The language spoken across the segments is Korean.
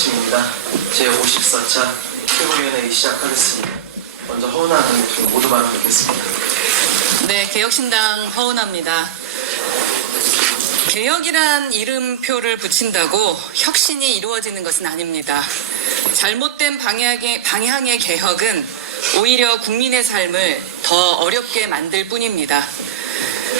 아침입니다. 제54차 최고위원회의 시작하겠습니다. 먼저 허은하 당대표 모두 발언 듣겠습니다. 네, 개혁신당 허은하입니다. 개혁이란 이름표를 붙인다고 혁신이 이루어지는 것은 아닙니다. 잘못된 방향의 개혁은 오히려 국민의 삶을 더 어렵게 만들 뿐입니다.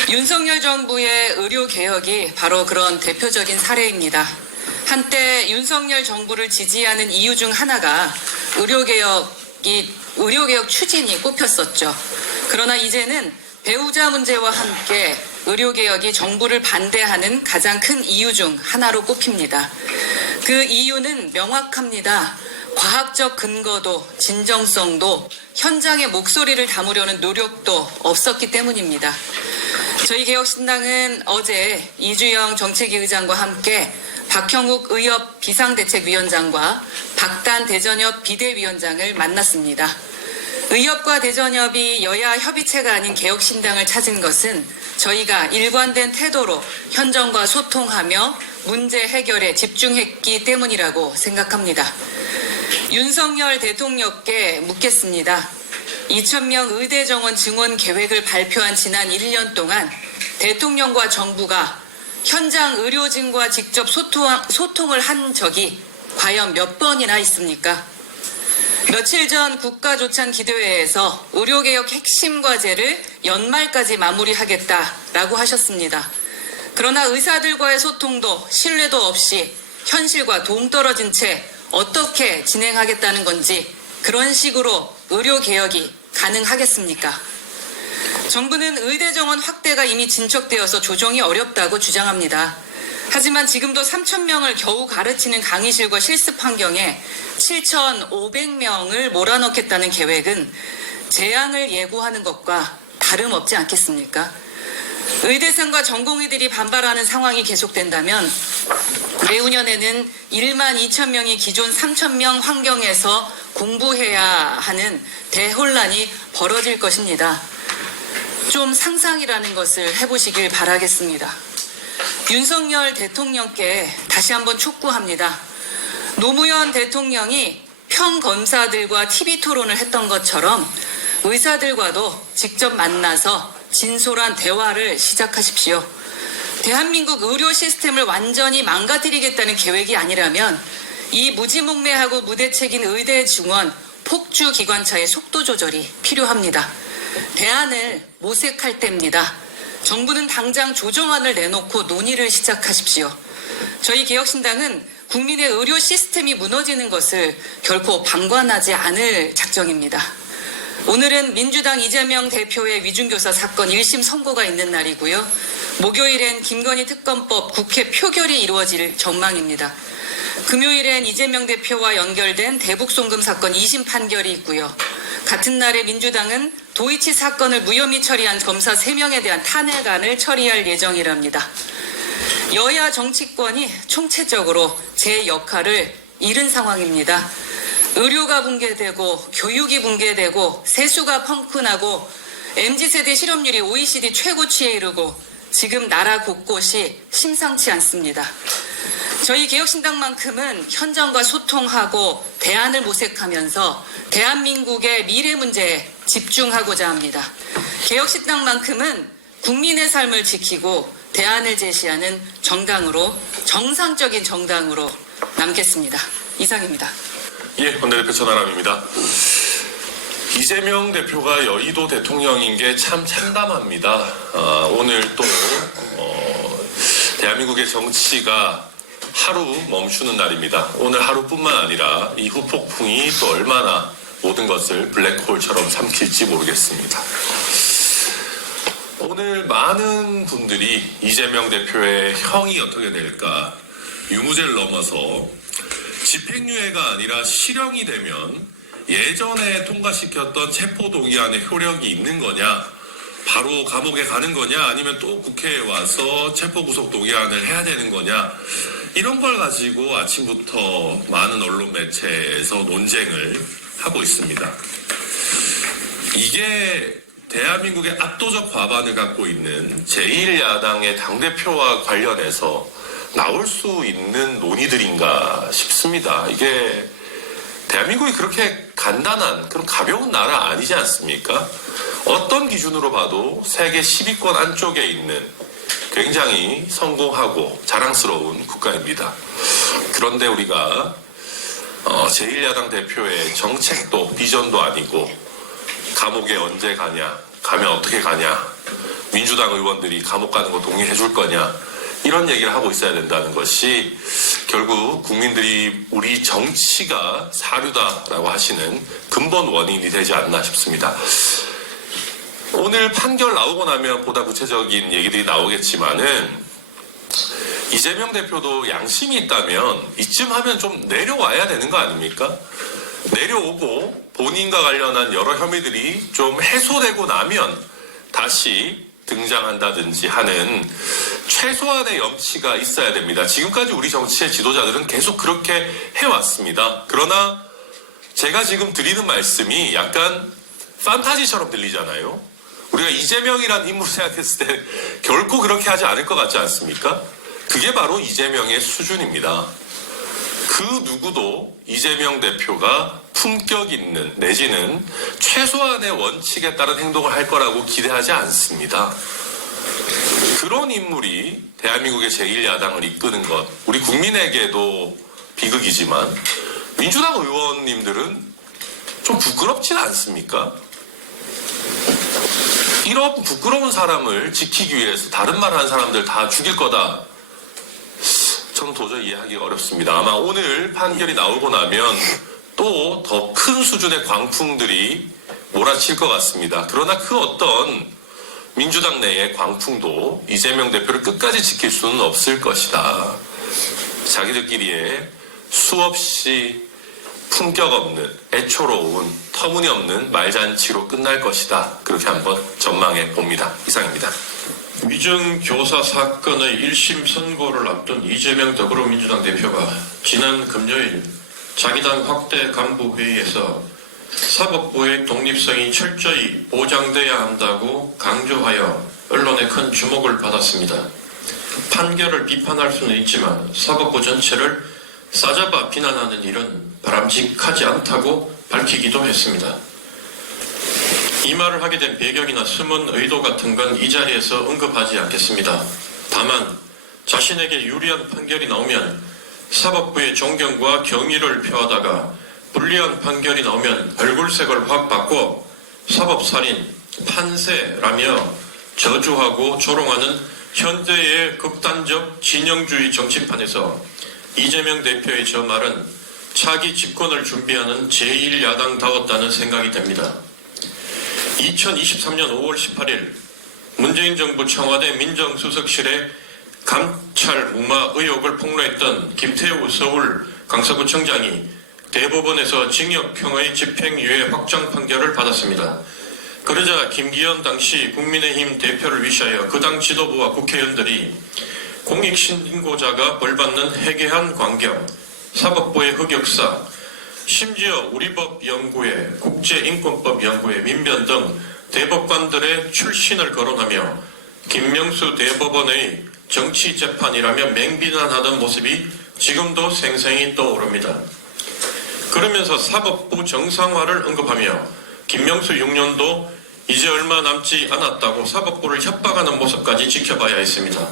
윤석열 정부의 의료개혁이 바로 그런 대표적인 사례입니다. 한때 윤석열 정부를 지지하는 이유 중 하나가 의료개혁 추진이 꼽혔었죠. 그러나 이제는 배우자 문제와 함께 의료개혁이 정부를 반대하는 가장 큰 이유 중 하나로 꼽힙니다. 그 이유는 명확합니다. 과학적 근거도 진정성도 현장의 목소리를 담으려는 노력도 없었기 때문입니다. 저희 개혁신당은 어제 이주영 정책위 의장과 함께 박형욱 의협 비상대책위원장과 박단 대전협 비대위원장을 만났습니다. 의협과 대전협이 여야 협의체가 아닌 개혁신당을 찾은 것은 저희가 일관된 태도로 현정과 소통하며 문제 해결에 집중했기 때문이라고 생각합니다. 윤석열 대통령께 묻겠습니다. 2,000명 의대 정원 증원 계획을 발표한 지난 1년 동안 대통령과 정부가 현장 의료진과 직접 소통을 한 적이 과연 몇 번이나 있습니까? 며칠 전 국가조찬기도회에서 의료개혁 핵심 과제를 연말까지 마무리하겠다라고 하셨습니다. 그러나 의사들과의 소통도 신뢰도 없이 현실과 동떨어진 채 어떻게 진행하겠다는 건지 그런 식으로 의료개혁이 가능하겠습니까? 정부는 의대 정원 확대가 이미 진척되어서 조정이 어렵다고 주장합니다. 하지만 지금도 3,000명을 겨우 가르치는 강의실과 실습 환경에 7,500명을 몰아넣겠다는 계획은 재앙을 예고하는 것과 다름없지 않겠습니까? 의대생과 전공의들이 반발하는 상황이 계속된다면 내후년에는 12,000명이 기존 3,000명 환경에서 공부해야 하는 대혼란이 벌어질 것입니다. 좀 상상이라는 것을 해보시길 바라겠습니다. 윤석열 대통령께 다시 한번 촉구합니다. 노무현 대통령이 평검사들과 TV 토론을 했던 것처럼 의사들과도 직접 만나서 진솔한 대화를 시작하십시오. 대한민국 의료 시스템을 완전히 망가뜨리겠다는 계획이 아니라면 이 무지몽매하고 무대책인 의대 증원 폭주 기관차의 속도 조절이 필요합니다. 대안을 모색할 때입니다. 정부는 당장 조정안을 내놓고 논의를 시작하십시오. 저희 개혁신당은 국민의 의료 시스템이 무너지는 것을 결코 방관하지 않을 작정입니다. 오늘은 민주당 이재명 대표의 위중교사 사건 1심 선고가 있는 날이고요. 목요일엔 김건희 특검법 국회 표결이 이루어질 전망입니다. 금요일엔 이재명 대표와 연결된 대북송금 사건 2심 판결이 있고요. 같은 날에 민주당은 도이치 사건을 무혐의 처리한 검사 3명에 대한 탄핵안을 처리할 예정이랍니다. 여야 정치권이 총체적으로 제 역할을 잃은 상황입니다. 의료가 붕괴되고 교육이 붕괴되고 세수가 펑크나고 MZ세대 실업률이 OECD 최고치에 이르고 지금 나라 곳곳이 심상치 않습니다. 저희 개혁신당만큼은 현장과 소통하고 대안을 모색하면서 대한민국의 미래 문제에 집중하고자 합니다. 개혁신당만큼은 국민의 삶을 지키고 대안을 제시하는 정상적인 정당으로 남겠습니다. 이상입니다. 예, 원내대표 전하람입니다. 이재명 대표가 여의도 대통령인 게 참 참담합니다. 오늘 또 대한민국의 정치가 하루 멈추는 날입니다. 오늘 하루뿐만 아니라 이 후폭풍이 또 얼마나 모든 것을 블랙홀처럼 삼킬지 모르겠습니다. 오늘 많은 분들이 이재명 대표의 형이 어떻게 될까 유무죄를 넘어서 집행유예가 아니라 실형이 되면 예전에 통과시켰던 체포동의안의 효력이 있는 거냐, 바로 감옥에 가는 거냐, 아니면 또 국회에 와서 체포구속동의안을 해야 되는 거냐, 이런 걸 가지고 아침부터 많은 언론 매체에서 논쟁을 하고 있습니다. 이게 대한민국의 압도적 과반을 갖고 있는 제1야당의 당대표와 관련해서 나올 수 있는 논의들인가 싶습니다. 이게 대한민국이 그렇게 간단한 그런 가벼운 나라 아니지 않습니까? 어떤 기준으로 봐도 세계 10위권 안쪽에 있는 굉장히 성공하고 자랑스러운 국가입니다. 그런데 우리가 제1야당 대표의 정책도 비전도 아니고 감옥에 언제 가냐, 가면 어떻게 가냐, 민주당 의원들이 감옥 가는 거 동의해 줄 거냐, 이런 얘기를 하고 있어야 된다는 것이 결국 국민들이 우리 정치가 사류다라고 하시는 근본 원인이 되지 않나 싶습니다. 오늘 판결 나오고 나면 보다 구체적인 얘기들이 나오겠지만은 이재명 대표도 양심이 있다면 이쯤 하면 좀 내려와야 되는 거 아닙니까? 내려오고 본인과 관련한 여러 혐의들이 좀 해소되고 나면 다시 등장한다든지 하는 최소한의 염치가 있어야 됩니다. 지금까지 우리 정치의 지도자들은 계속 그렇게 해왔습니다. 그러나 제가 지금 드리는 말씀이 약간 판타지처럼 들리잖아요. 우리가 이재명이란 인물을 생각했을 때 결코 그렇게 하지 않을 것 같지 않습니까? 그게 바로 이재명의 수준입니다. 그 누구도 이재명 대표가 품격 있는 내지는 최소한의 원칙에 따른 행동을 할 거라고 기대하지 않습니다. 그런 인물이 대한민국의 제1야당을 이끄는 것, 우리 국민에게도 비극이지만 민주당 의원님들은 좀 부끄럽진 않습니까? 이런 부끄러운 사람을 지키기 위해서 다른 말 하는 사람들 다 죽일 거다. 저는 도저히 이해하기가 어렵습니다. 아마 오늘 판결이 나오고 나면 또 더 큰 수준의 광풍들이 몰아칠 것 같습니다. 그러나 그 어떤 민주당 내의 광풍도 이재명 대표를 끝까지 지킬 수는 없을 것이다. 자기들끼리의 수없이 품격 없는, 애초로운, 터무니없는 말잔치로 끝날 것이다. 그렇게 한번 전망해 봅니다. 이상입니다. 위정교사 사건의 1심 선고를 앞둔 이재명 더불어민주당 대표가 지난 금요일 자기 당 확대 간부 회의에서 사법부의 독립성이 철저히 보장돼야 한다고 강조하여 언론의 큰 주목을 받았습니다. 판결을 비판할 수는 있지만 사법부 전체를 싸잡아 비난하는 일은 바람직하지 않다고 밝히기도 했습니다. 이 말을 하게 된 배경이나 숨은 의도 같은 건 이 자리에서 언급하지 않겠습니다. 다만 자신에게 유리한 판결이 나오면 사법부의 존경과 경의를 표하다가 불리한 판결이 나오면 얼굴색을 확 바꿔 사법살인, 판세라며 저주하고 조롱하는 현대의 극단적 진영주의 정치판에서 이재명 대표의 저 말은 차기 집권을 준비하는 제1야당다웠다는 생각이 듭니다. 2023년 5월 18일 문재인 정부 청와대 민정수석실에 감찰 무마 의혹을 폭로했던 김태우 서울 강서구청장이 대법원에서 징역형의 집행유예 확정 판결을 받았습니다. 그러자 김기현 당시 국민의힘 대표를 위시하여 그 당 지도부와 국회의원들이 공익신고자가 벌받는 해괴한 광경, 사법부의 흑역사, 심지어 우리법연구회, 국제인권법연구회, 민변 등 대법관들의 출신을 거론하며 김명수 대법원의 정치재판이라며 맹비난하던 모습이 지금도 생생히 떠오릅니다. 그러면서 사법부 정상화를 언급하며 김명수 6년도 이제 얼마 남지 않았다고 사법부를 협박하는 모습까지 지켜봐야 했습니다.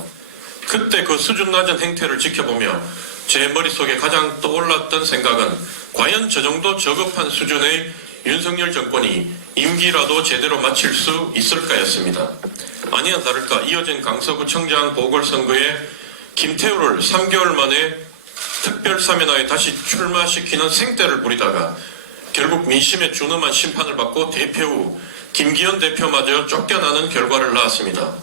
그때 그 수준 낮은 행태를 지켜보며 제 머릿속에 가장 떠올랐던 생각은 과연 저 정도 저급한 수준의 윤석열 정권이 임기라도 제대로 마칠 수 있을까였습니다. 아니나 다를까 이어진 강서구청장 보궐선거에 김태우를 3개월 만에 특별사면하에 다시 출마시키는 생떼를 부리다가 결국 민심에 준엄한 심판을 받고 대표 후 김기현 대표마저 쫓겨나는 결과를 낳았습니다.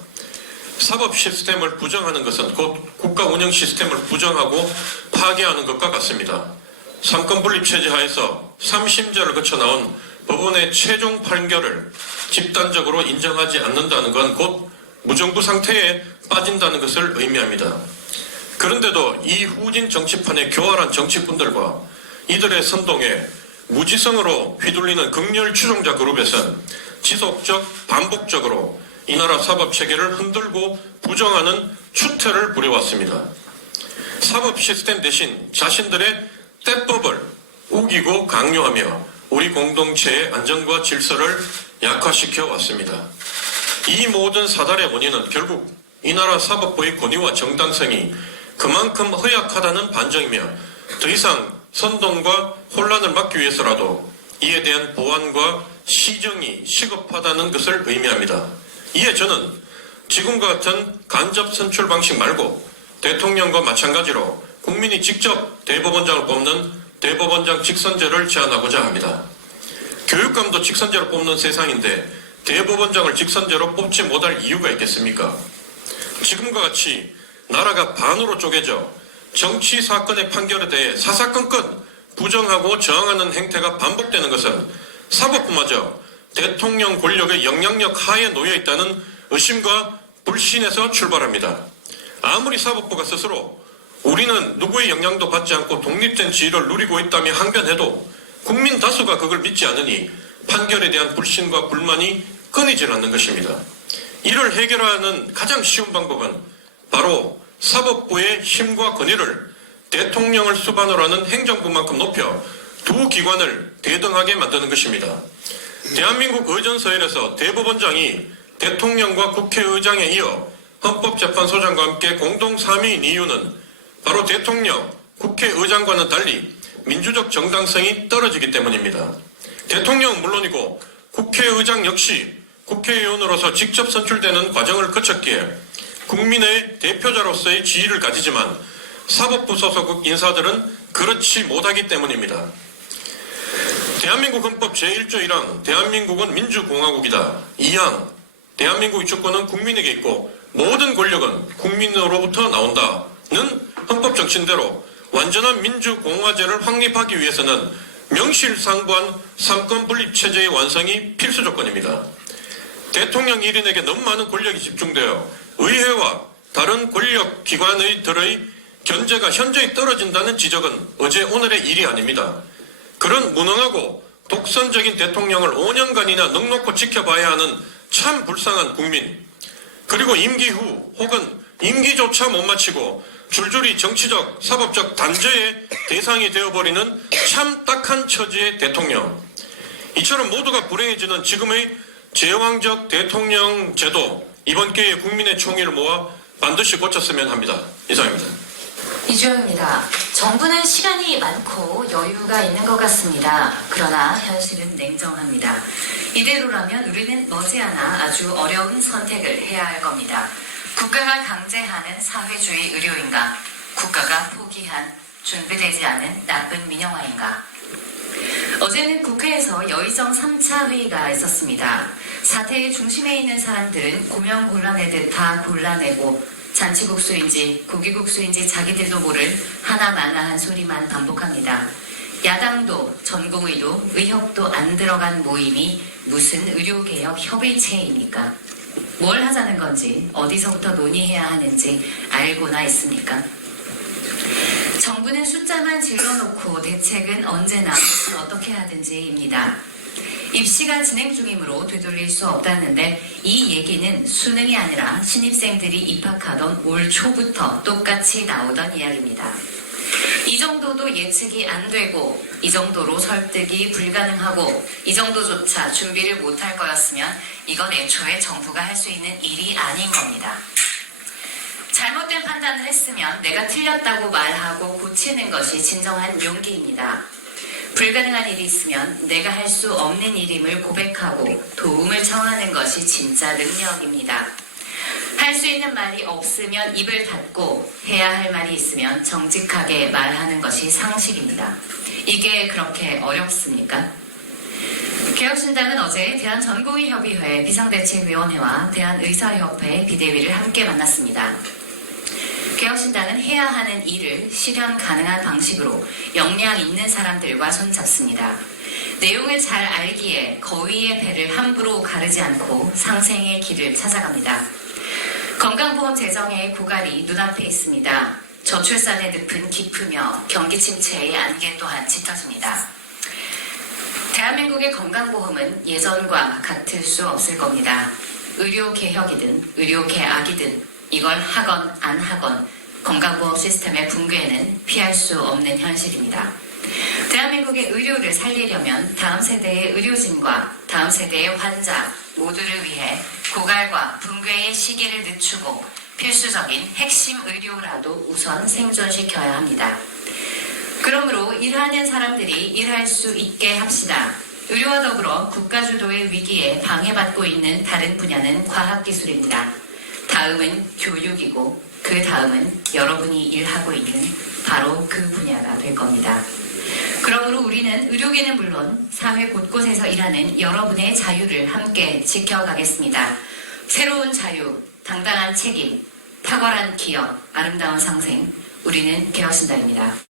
사법 시스템을 부정하는 것은 곧 국가 운영 시스템을 부정하고 파괴하는 것과 같습니다. 삼권 분립 체제 하에서 3심제를 거쳐 나온 법원의 최종 판결을 집단적으로 인정하지 않는다는 건 곧 무정부 상태에 빠진다는 것을 의미합니다. 그런데도 이 후진 정치판의 교활한 정치꾼들과 이들의 선동에 무지성으로 휘둘리는 극렬 추종자 그룹에선 지속적 반복적으로 이 나라 사법체계를 흔들고 부정하는 추태를 부려왔습니다. 사법 시스템 대신 자신들의 때법을 우기고 강요하며 우리 공동체의 안정과 질서를 약화시켜 왔습니다. 이 모든 사달의 원인은 결국 이 나라 사법부의 권위와 정당성이 그만큼 허약하다는 반증이며 더 이상 선동과 혼란을 막기 위해서라도 이에 대한 보완과 시정이 시급하다는 것을 의미합니다. 이에 저는 지금과 같은 간접 선출 방식 말고 대통령과 마찬가지로 국민이 직접 대법원장을 뽑는 대법원장 직선제를 제안하고자 합니다. 교육감도 직선제로 뽑는 세상인데 대법원장을 직선제로 뽑지 못할 이유가 있겠습니까? 지금과 같이 나라가 반으로 쪼개져 정치 사건의 판결에 대해 사사건건 부정하고 저항하는 행태가 반복되는 것은 사법부마저 대통령 권력의 영향력 하에 놓여 있다는 의심과 불신에서 출발합니다. 아무리 사법부가 스스로 우리는 누구의 영향도 받지 않고 독립된 지위를 누리고 있다며 항변해도 국민 다수가 그걸 믿지 않으니 판결에 대한 불신과 불만이 끊이질 않는 것입니다. 이를 해결하는 가장 쉬운 방법은 바로 사법부의 힘과 권위를 대통령을 수반으로 하는 행정부만큼 높여 두 기관을 대등하게 만드는 것입니다. 대한민국 의전서열에서 대법원장이 대통령과 국회의장에 이어 헌법재판소장과 함께 공동 3위인 이유는 바로 대통령, 국회의장과는 달리 민주적 정당성이 떨어지기 때문입니다. 대통령은 물론이고 국회의장 역시 국회의원으로서 직접 선출되는 과정을 거쳤기에 국민의 대표자로서의 지위를 가지지만 사법부 소속 인사들은 그렇지 못하기 때문입니다. 대한민국 헌법 제1조 1항 대한민국은 민주공화국이다. 2항 대한민국의 주권은 국민에게 있고 모든 권력은 국민으로부터 나온다는 헌법 정신대로 완전한 민주공화제를 확립하기 위해서는 명실상부한 삼권 분립 체제의 완성이 필수 조건입니다. 대통령 1인에게 너무 많은 권력이 집중되어 의회와 다른 권력기관들의 견제가 현저히 떨어진다는 지적은 어제 오늘의 일이 아닙니다. 그런 무능하고 독선적인 대통령을 5년간이나 넉넉히 지켜봐야 하는 참 불쌍한 국민, 그리고 임기 후 혹은 임기조차 못 마치고 줄줄이 정치적, 사법적 단죄의 대상이 되어버리는 참 딱한 처지의 대통령. 이처럼 모두가 불행해지는 지금의 제왕적 대통령 제도, 이번 기회에 국민의 총의를 모아 반드시 고쳤으면 합니다. 이상입니다. 이주영입니다. 정부는 시간이 많고 여유가 있는 것 같습니다. 그러나 현실은 냉정합니다. 이대로라면 우리는 머지않아 아주 어려운 선택을 해야 할 겁니다. 국가가 강제하는 사회주의 의료인가? 국가가 포기한 준비되지 않은 나쁜 민영화인가? 어제는 국회에서 여의정 3차 회의가 있었습니다. 사태의 중심에 있는 사람들은 고명곤란해듯 다 골라내고 잔치국수인지 고기국수인지 자기들도 모를 하나마나한 소리만 반복합니다. 야당도 전공의도 의협도 안 들어간 모임이 무슨 의료개혁 협의체입니까? 뭘 하자는 건지 어디서부터 논의해야 하는지 알고나 있습니까? 정부는 숫자만 질러놓고 대책은 언제나 어떻게 하든지입니다. 입시가 진행 중이므로 되돌릴 수 없다는데 이 얘기는 수능이 아니라 신입생들이 입학하던 올 초부터 똑같이 나오던 이야기입니다. 이 정도도 예측이 안 되고 이 정도로 설득이 불가능하고 이 정도조차 준비를 못할 거였으면 이건 애초에 정부가 할 수 있는 일이 아닌 겁니다. 잘못된 판단을 했으면 내가 틀렸다고 말하고 고치는 것이 진정한 용기입니다. 불가능한 일이 있으면 내가 할 수 없는 일임을 고백하고 도움을 청하는 것이 진짜 능력입니다. 할 수 있는 말이 없으면 입을 닫고 해야 할 말이 있으면 정직하게 말하는 것이 상식입니다. 이게 그렇게 어렵습니까? 개혁신당은 어제 대한전공의협의회 비상대책위원회와 대한의사협회 비대위를 함께 만났습니다. 개혁신당은 해야 하는 일을 실현 가능한 방식으로 역량 있는 사람들과 손잡습니다. 내용을 잘 알기에 거위의 배를 함부로 가르지 않고 상생의 길을 찾아갑니다. 건강보험 재정의 고갈이 눈앞에 있습니다. 저출산의 늪은 깊으며 경기 침체의 안개 또한 짙어집니다. 대한민국의 건강보험은 예전과 같을 수 없을 겁니다. 의료개혁이든 의료개악이든 이걸 하건 안 하건 건강보험 시스템의 붕괴는 피할 수 없는 현실입니다. 대한민국의 의료를 살리려면 다음 세대의 의료진과 다음 세대의 환자 모두를 위해 고갈과 붕괴의 시기를 늦추고 필수적인 핵심 의료라도 우선 생존시켜야 합니다. 그러므로 일하는 사람들이 일할 수 있게 합시다. 의료와 더불어 국가주도의 위기에 방해받고 있는 다른 분야는 과학기술입니다. 다음은 교육이고 그 다음은 여러분이 일하고 있는 바로 그 분야가 될 겁니다. 그러므로 우리는 의료계는 물론 사회 곳곳에서 일하는 여러분의 자유를 함께 지켜가겠습니다. 새로운 자유, 당당한 책임, 탁월한 기업, 아름다운 상생, 우리는 개혁신당입니다.